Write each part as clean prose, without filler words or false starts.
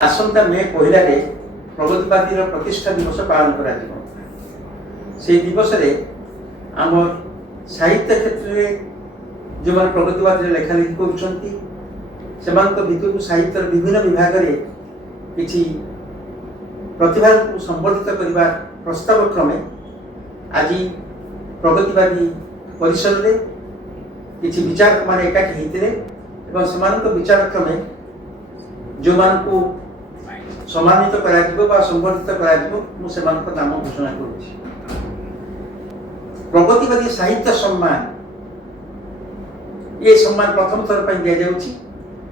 आसंता मे पहला प्रगतिवादी प्रतिष्ठा दिवस पालन करा से दिवस रे आम साहित्य क्षेत्र में जो मैंने प्रगतिवादी लेखालेखी कर भितर साहित्य विभिन्न विभाग में किसी प्रतिभा को संवर्धित करने प्रस्ताव क्रमे आज प्रगतिवादी परिसर में किसी विचारक मान एकाठी होते विचार क्रमे जो मान को सम्मानित संवर्धित नाम घोषणा करुच्ची। प्रगतिवादी साहित्य सम्मान ये सम्मान प्रथम थर पर दि जाउछि।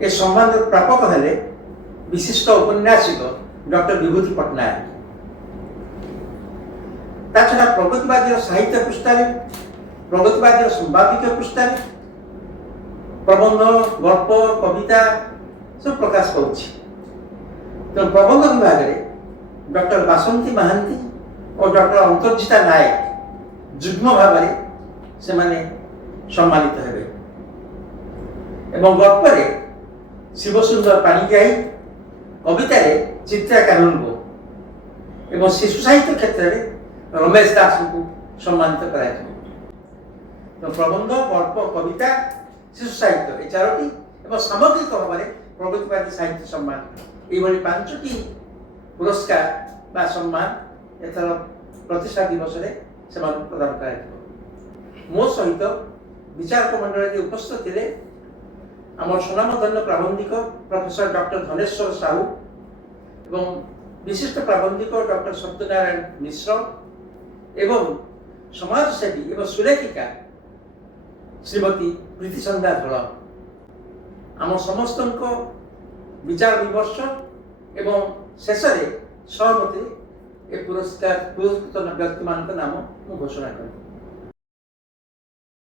ए सम्मान प्रापक हेले विशिष्ट उपन्यासिक डॉक्टर विभूति पट्टनायक। ताछड़ा प्रगतिवादी साहित्य पृष्ठारे प्रगतिवादी संवादिक पृष्ठारे प्रबंध गल्प कविता सब प्रकाश करुच्ची। तो प्रबंध विभाग में डॉक्टर बासंती महांती और डॉक्टर अंतर्जिता नायक जुग्म भाव से माने सम्मानित हेबे एवं गल्प शिवसुंदर पाणिग्राही कविता चित्रा कानूनगो एवं शिशु साहित्य क्षेत्र में रमेश दास को सम्मानित करा। तो प्रबंध गल्प कविता शिशु साहित्य ये चारोटी एवं सामग्रिक भाव में प्रगतिवादी साहित्य सम्मान ये 5टी पुरस्कार बा सम्मान एथर प्रतिष्ठा दिवस से प्रदान कर मो सहित विचारक मंडल उपस्थित थे आम सुनामधन्य प्राबंधिक प्रोफेसर डॉक्टर धनेश्वर साहू एवं विशिष्ट प्राबंधिक डॉक्टर सत्यनारायण मिश्र एवं समाजसेवी एवं सुलेखिका श्रीमती प्रीति संध्या धल आम समस्त विचार विमर्श एवं शेष सहमति ए पुरस्कार पुरस्कृत व्यक्ति मान नाम घोषणा कर।